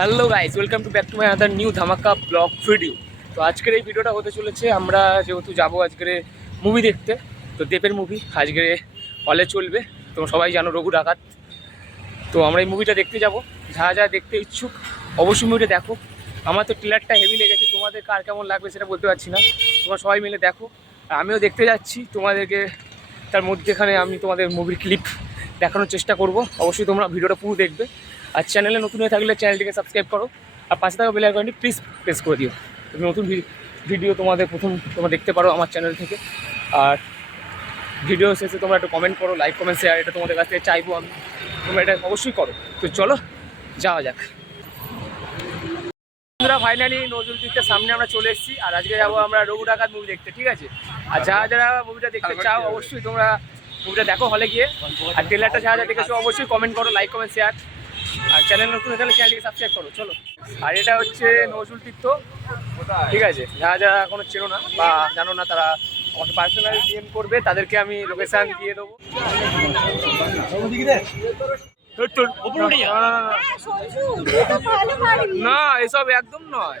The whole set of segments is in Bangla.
Hello guys welcome to back to my other new ধামাকা ব্লগ ভিডিও তো আজকের এই ভিডিওটা হতে চলেছে, আমরা যেহেতু যাব আজকের মুভি দেখতে, তো দেবের মুভি আজকে হলে চলবে। তোমরা সবাই জানো রঘু ডাকাত। তো আমরা এই মুভিটা দেখতে যাব, যা যা দেখতে ইচ্ছুক, অবশ্যই মুভিটা দেখো। আমার তো ট্রেলারটা হেভি লেগেছে, তোমাদের কার কেমন লাগবে সেটা বলতে পারছি না। তোমরা সবাই মিলে দেখো। আর আমিও দেখতে যাচ্ছি, তোমাদেরকে তার মধ্যেখানে আমি তোমাদের মুভির ক্লিপ দেখানোর চেষ্টা করব। অবশ্যই তোমরা ভিডিওটা পুরো দেখবে। আর চ্যানেলে নতুন হয়ে থাকলে চ্যানেলটিকে সাবস্ক্রাইব করো। আর পাশে থাকা বেল আইকনটি প্লিজ প্রেস করে দিও। তুমি নতুন ভিডিও তোমাদের প্রথম তোমরা দেখতে পারো আমার চ্যানেল থেকে। আর ভিডিও শেষে তোমরা একটু কমেন্ট করো লাইক কমেন্ট শেয়ার এটা তোমাদের কাছ থেকে চাইব আমি। তোমরা এটা অবশ্যই করো। তো চলো যাওয়া যাক। বন্ধুরা ফাইনালি নজরুল তীর্থের সামনে আমরা চলে এসেছি। আর আজকে যাব আমরা রঘু ডাকাত মুভি দেখতে ঠিক আছে? আর যারা যারা মুভিটা দেখতে চাও অবশ্যই তোমরা মুভিটা দেখো হলে গিয়ে। আর ট্রেলারটা যারা যারা দেখেছ অবশ্যই কমেন্ট করো লাইক কমেন্ট শেয়ার আর চ্যানেল নতুন তাহলে চ্যানেলটিকে সাবস্ক্রাইব করো চলো। আর এটা হচ্ছে নজরুল তীর্থ। ঠিক আছে যারা যারা এখনও চেনো না বা জানো না তারা আমাকে পার্সোনালি ডিএম করবে তাদেরকে আমি লোকেশান দিয়ে দেবো। না। না এসব একদম নয়।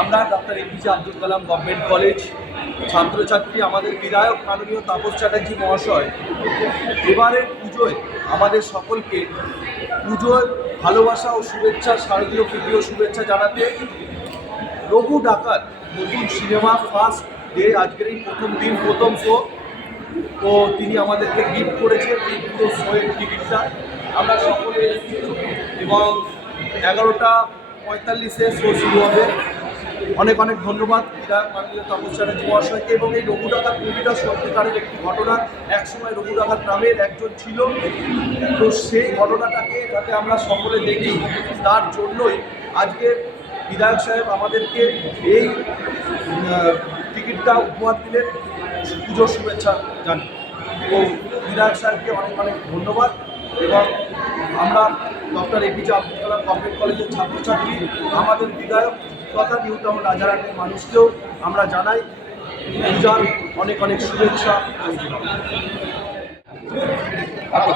আমরা doctor APJ Abdul Kalam government college, ছাত্রছাত্রী, আমাদের বিধায়ক মাননীয় তাপস চ্যাটার্জি মহাশয়, এবারের পুজোয় আমাদের সকলকে পুজোর ভালোবাসা ও শুভেচ্ছা, শারদীয় প্রীতীয় শুভেচ্ছা জানাতে রঘু ডাকাত নতুন সিনেমা ফার্স্ট ডে আজকের এই প্রথম দিন, প্রথম শো। তো তিনি আমাদেরকে গিফট করেছেন এই পুরো শোয়ের টিকিটটা। আমরা সকলে এবং এগারোটা পঁয়তাল্লিশে শো শুরু হবে। অনেক অনেক ধন্যবাদ। মাননীয় তাপস চ্যাটার্জি মহাশয়কে এবং এই রঘু ডাকাত মুভিটা সত্যিকারের একটি ঘটনা। একসময় রঘু ডাকাত নামের একজন ছিল। তো সেই ঘটনাটাকে যাতে আমরা সকলে দেখি, তার জন্যই আজকে বিধায়ক সাহেব আমাদেরকে এই টিকিটটা উপহার দিলেন। পুজোর শুভেচ্ছা জানি তো বিধায়ক সাহেবকে অনেক অনেক ধন্যবাদ। এবং আমরা doctor APJ Abdul Kalam government কলেজের ছাত্রছাত্রী, আমাদের বিধায়ক তথা নিউ টাউন রাজারানীর মানুষকেও আমরা জানাই পূজার অনেক অনেক শুভেচ্ছা। ও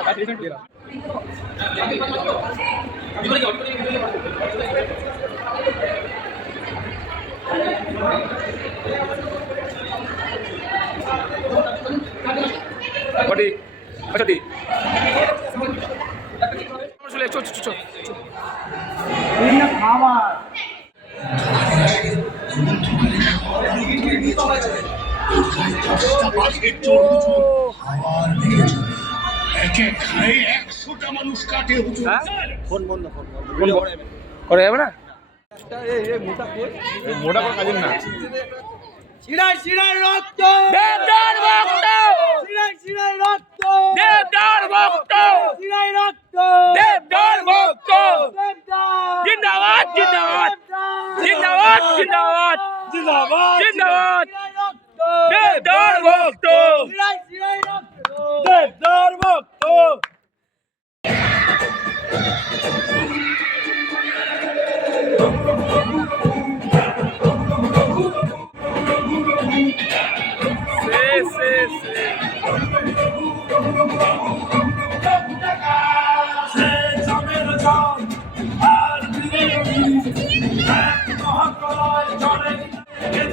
ফোন ফোন করা যাবে না মোটা করে কাজের না। শিরায় শিরায় রক্ত! জিন্দাবাদ জিন্দাবাদ জিন্দাবাদ শিরায় রক্ত দেবদার ভক্ত শিরায় শিরায় রক্ত দেবদার ভক্ত সে সে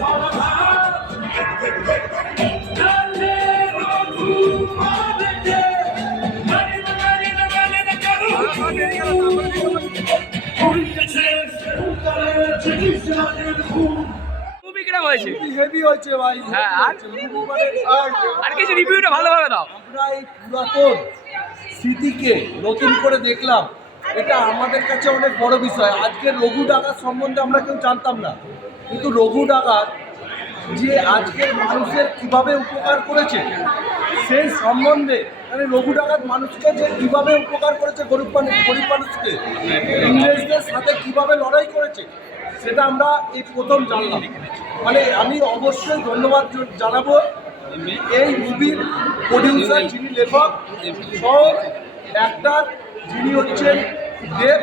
সে হয়েছে? হেভি হয়েছে ভাই হ্যাঁ, আর? কিছু রিভিউটা ভালোভাবে দাও। আমরা এই পুরাতন স্মৃতিকে নতুন করে দেখলাম। এটা আমাদের কাছে অনেক বড় বিষয়। আজকে রঘু ডাকাত সম্বন্ধে আমরা কেউ জানতাম না। কিন্তু রঘু ডাকাত যে আজকের মানুষের কীভাবে উপকার করেছে, সেই সম্বন্ধে মানে রঘু ডাকাত মানুষকে যে কীভাবে উপকার করেছে গরিব মানুষ গরিব মানুষকে, ইংরেজদের সাথে কীভাবে লড়াই করেছে, সেটা আমরা এই প্রথম জানলাম। মানে আমি অবশ্যই ধন্যবাদ জানাব এই মুভির প্রডিউসার যিনি লেখক, সহ অ্যাক্টার যিনি হচ্ছেন দেব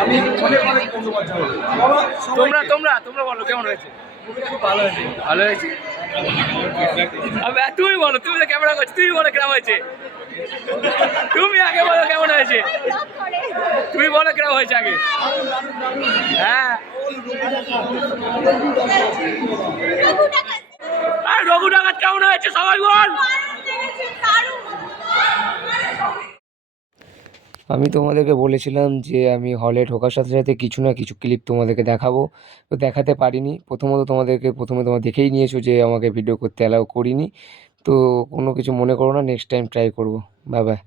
আমি অনেক অনেক ধন্যবাদ জানাব। তোমরা তোমরা তোমরা বলো কেমন হয়েছে? ভালো হয়েছে। ভালো হয়েছে? তুমি বলো তুমি তো ক্যামেরা করছ তুমি বলো কেমন হয়েছে? তুমি আগে বলো কেমন হয়েছে? তুমি বলো কেমন হয়েছে আগে? হ্যাঁ। রঘু ডাকাত কেমন হয়েছে? সবাই বল। আমি তোমাদেরকে বলেছিলাম যে আমি হলে ঢোকার সাথে সাথে কিছু না কিছু ক্লিপ তোমাদেরকে দেখাবো। তো দেখাতে পারিনি। প্রথমত তোমাদেরকে প্রথমে তোমরা দেখেই নিয়েছো যে আমাকে ভিডিও করতে অ্যালাউ করিনি। তো কোনো কিছু মনে করো না নেক্সট টাইম ট্রাই করব। Bye bye